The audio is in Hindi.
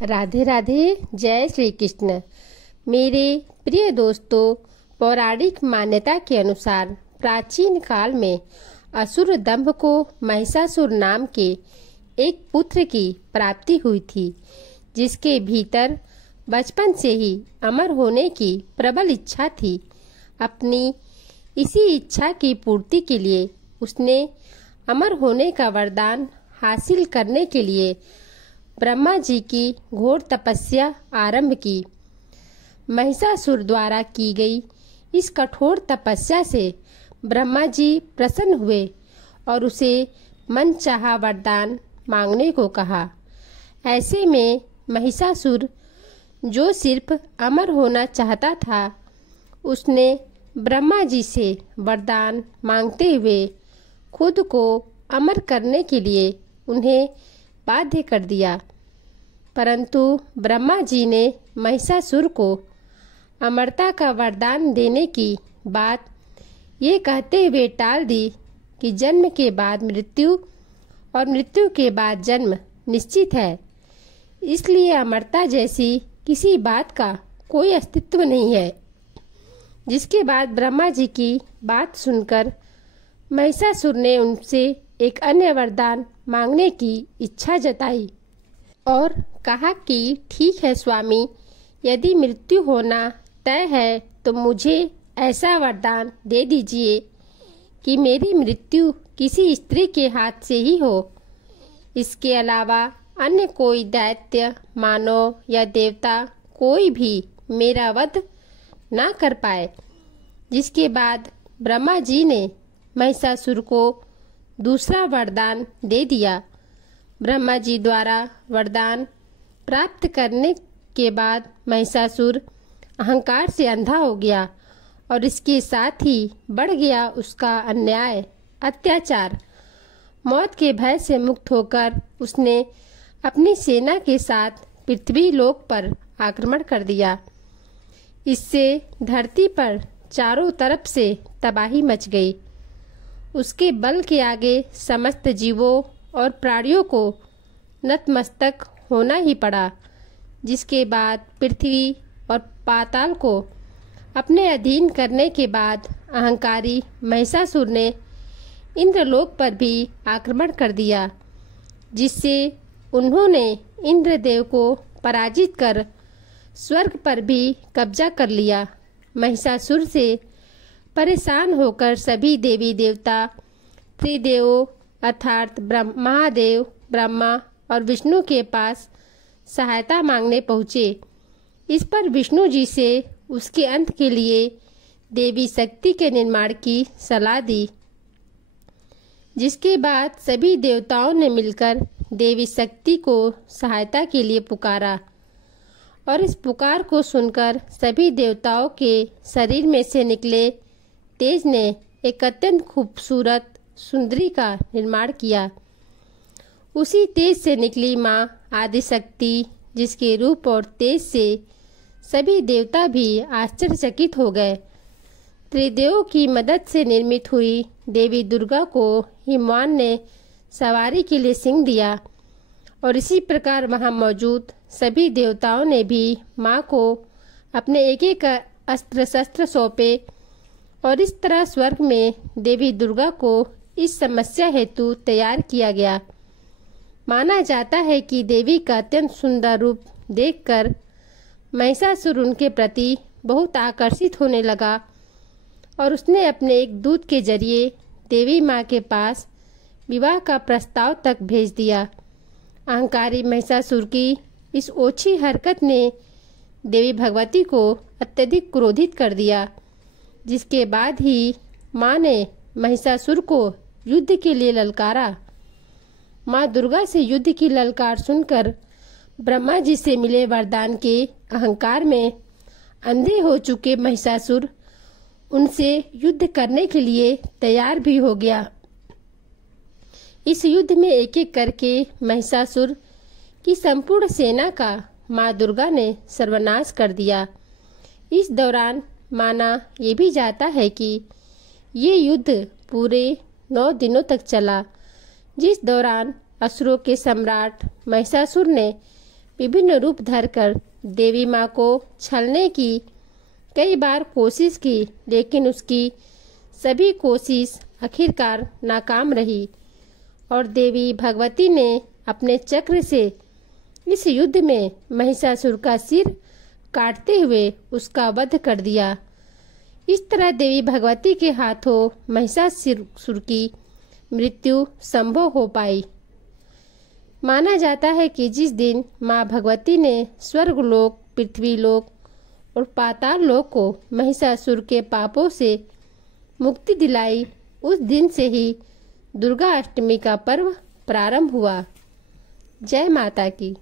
राधे राधे। जय श्री कृष्ण। मेरे प्रिय दोस्तों, पौराणिक मान्यता के अनुसार प्राचीन काल में असुर दंभ को महिषासुर नाम के एक पुत्र की प्राप्ति हुई थी, जिसके भीतर बचपन से ही अमर होने की प्रबल इच्छा थी। अपनी इसी इच्छा की पूर्ति के लिए उसने अमर होने का वरदान हासिल करने के लिए ब्रह्मा जी की घोर तपस्या आरंभ की। महिषासुर द्वारा की गई इस कठोर तपस्या से ब्रह्मा जी प्रसन्न हुए और उसे मनचाहा वरदान मांगने को कहा। ऐसे में महिषासुर, जो सिर्फ अमर होना चाहता था, उसने ब्रह्मा जी से वरदान मांगते हुए खुद को अमर करने के लिए उन्हें बाध्य कर दिया। परंतु ब्रह्मा जी ने महिषासुर को अमरता का वरदान देने की बात ये कहते हुए टाल दी कि जन्म के बाद मृत्यु और मृत्यु के बाद जन्म निश्चित है, इसलिए अमरता जैसी किसी बात का कोई अस्तित्व नहीं है। जिसके बाद ब्रह्मा जी की बात सुनकर महिषासुर ने उनसे एक अन्य वरदान मांगने की इच्छा जताई और कहा कि ठीक है स्वामी, यदि मृत्यु होना तय है तो मुझे ऐसा वरदान दे दीजिए कि मेरी मृत्यु किसी स्त्री के हाथ से ही हो। इसके अलावा अन्य कोई दैत्य, मानव या देवता कोई भी मेरा वध ना कर पाए। जिसके बाद ब्रह्मा जी ने महिषासुर को दूसरा वरदान दे दिया। ब्रह्मा जी द्वारा वरदान प्राप्त करने के बाद महिषासुर अहंकार से अंधा हो गया और इसके साथ ही बढ़ गया उसका अन्याय, अत्याचार। मौत के भय से मुक्त होकर उसने अपनी सेना के साथ पृथ्वी लोक पर आक्रमण कर दिया। इससे धरती पर चारों तरफ से तबाही मच गई। उसके बल के आगे समस्त जीवों और प्राणियों को नतमस्तक होना ही पड़ा। जिसके बाद पृथ्वी और पाताल को अपने अधीन करने के बाद अहंकारी महिषासुर ने इंद्रलोक पर भी आक्रमण कर दिया, जिससे उन्होंने इंद्रदेव को पराजित कर स्वर्ग पर भी कब्जा कर लिया। महिषासुर से परेशान होकर सभी देवी देवता त्रिदेवों अर्थात महादेव, ब्रह्मा और विष्णु के पास सहायता मांगने पहुँचे। इस पर विष्णु जी से उसके अंत के लिए देवी शक्ति के निर्माण की सलाह दी। जिसके बाद सभी देवताओं ने मिलकर देवी शक्ति को सहायता के लिए पुकारा और इस पुकार को सुनकर सभी देवताओं के शरीर में से निकले तेज ने एक अत्यंत खूबसूरत सुंदरी का निर्माण किया। उसी तेज से निकली माँ आदिशक्ति, जिसके रूप और तेज से सभी देवता भी आश्चर्यचकित हो गए। त्रिदेवों की मदद से निर्मित हुई देवी दुर्गा को हिमवान ने सवारी के लिए सिंह दिया और इसी प्रकार वहां मौजूद सभी देवताओं ने भी माँ को अपने एक एक अस्त्र शस्त्र सौंपे और इस तरह स्वर्ग में देवी दुर्गा को इस समस्या हेतु तैयार किया गया। माना जाता है कि देवी का अत्यंत सुंदर रूप देखकर महिषासुर उनके प्रति बहुत आकर्षित होने लगा और उसने अपने एक दूत के जरिए देवी माँ के पास विवाह का प्रस्ताव तक भेज दिया। अहंकारी महिषासुर की इस ओछी हरकत ने देवी भगवती को अत्यधिक क्रोधित कर दिया। जिसके बाद ही माँ ने महिषासुर को युद्ध के लिए ललकारा। माँ दुर्गा से युद्ध की ललकार सुनकर ब्रह्मा जी से मिले वरदान के अहंकार में अंधे हो चुके महिषासुर उनसे युद्ध करने के लिए तैयार भी हो गया। इस युद्ध में एक एक करके महिषासुर की संपूर्ण सेना का माँ दुर्गा ने सर्वनाश कर दिया। इस दौरान माना ये भी जाता है कि ये युद्ध पूरे 9 दिनों तक चला, जिस दौरान असुरों के सम्राट महिषासुर ने विभिन्न रूप धरकर देवी माँ को छलने की कई बार कोशिश की, लेकिन उसकी सभी कोशिश आखिरकार नाकाम रही और देवी भगवती ने अपने चक्र से इस युद्ध में महिषासुर का सिर काटते हुए उसका वध कर दिया। इस तरह देवी भगवती के हाथों महिषासुर की मृत्यु संभव हो पाई। माना जाता है कि जिस दिन माँ भगवती ने स्वर्गलोक, पृथ्वीलोक और पाताल लोक को महिषासुर के पापों से मुक्ति दिलाई, उस दिन से ही दुर्गा अष्टमी का पर्व प्रारंभ हुआ। जय माता की।